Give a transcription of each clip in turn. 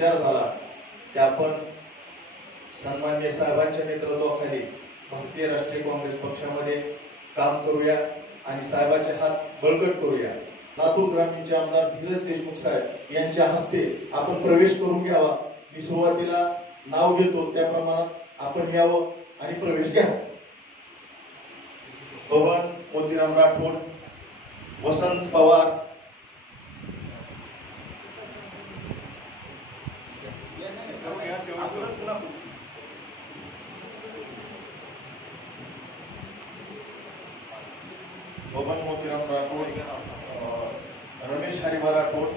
विचार झाला की आपण सन्माननीय साहेबांच्या नेतृत्वाखाली भारतीय राष्ट्रीय काँग्रेस पक्षामध्ये काम करूया आणि साहेबांचे हात बळकट करूया। लातूर ग्रामीणचे आमदार धीरज देशमुख साहेब यांच्या हस्ते आपण प्रवेश करून घ्यावा। मी सुरुवातीला नाव घेतो त्या प्रमाणात आपण यावं आणि प्रवेश घ्यावा। पवन मोतीराम राठोड, वसंत पवार, पवन मोतीराम राठोड, रमेश हरिभा राठोड,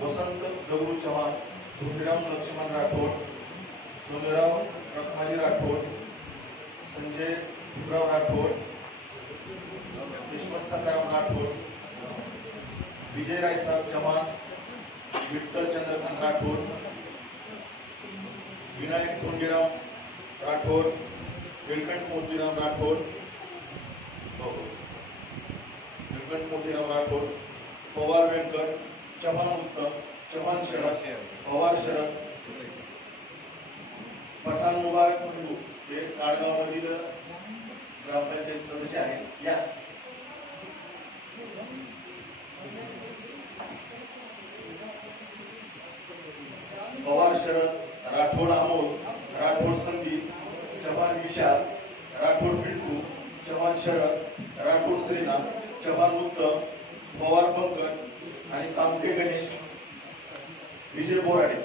वसंत दगडू चव्हाण, धुंडीराम लक्ष्मण राठोड, सोमेराव रत्नाजी राठोड, संजय भीमराव राठोड, यशवंत सकाराम राठोड, विजय रायसाहेब चव्हाण, विठ्ठल चंद्रकांत राठोड, विनायक धोंडीराम राठोड, निळकंठ मोतीराम राठोड, मोतीराम राठोड, पवार व्यंकट, चव्हाण उत्तम, चव्हाण शरद, पवार शरद, पठाण मुबारक महबूब हे काडगाव मधील ग्रामपंचायत सदस्य आहेत। या पवार शरद, राठोड अमोल, राठोड संदीप, चव्हाण विशाल, राठोड पिंटू, चव्हाण शरद, राठोड श्रीनाथ, चव्हाण उत्तम, पवार पंकज आणि कामटे गणेश, विजय बोराडे।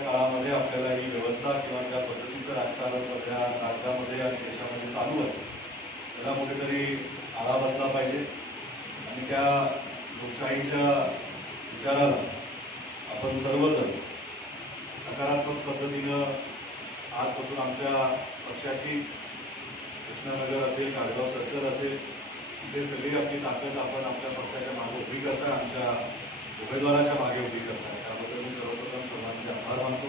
काळामध्ये आपल्याला ही व्यवस्था किंवा ज्या पद्धतीचं राजकारण सध्या राज्यामध्ये आणि देशामध्ये चालू आहे त्याला कुठेतरी आळा बसला पाहिजे आणि त्या लोकशाहीच्या विचाराला आपण सर्वजण सकारात्मक पद्धतीनं आजपासून आमच्या पक्षाची कृष्णानगर असेल, काडगाव सर्कल असेल, इथे सगळी आपली ताकद आपण आपल्या पक्षाच्या मागे उभी करताय, आमच्या उमेदवाराच्या मागे उभी करताय। त्याबद्दल मी सर्वप्रथम सर्वांचे आभार मानतो।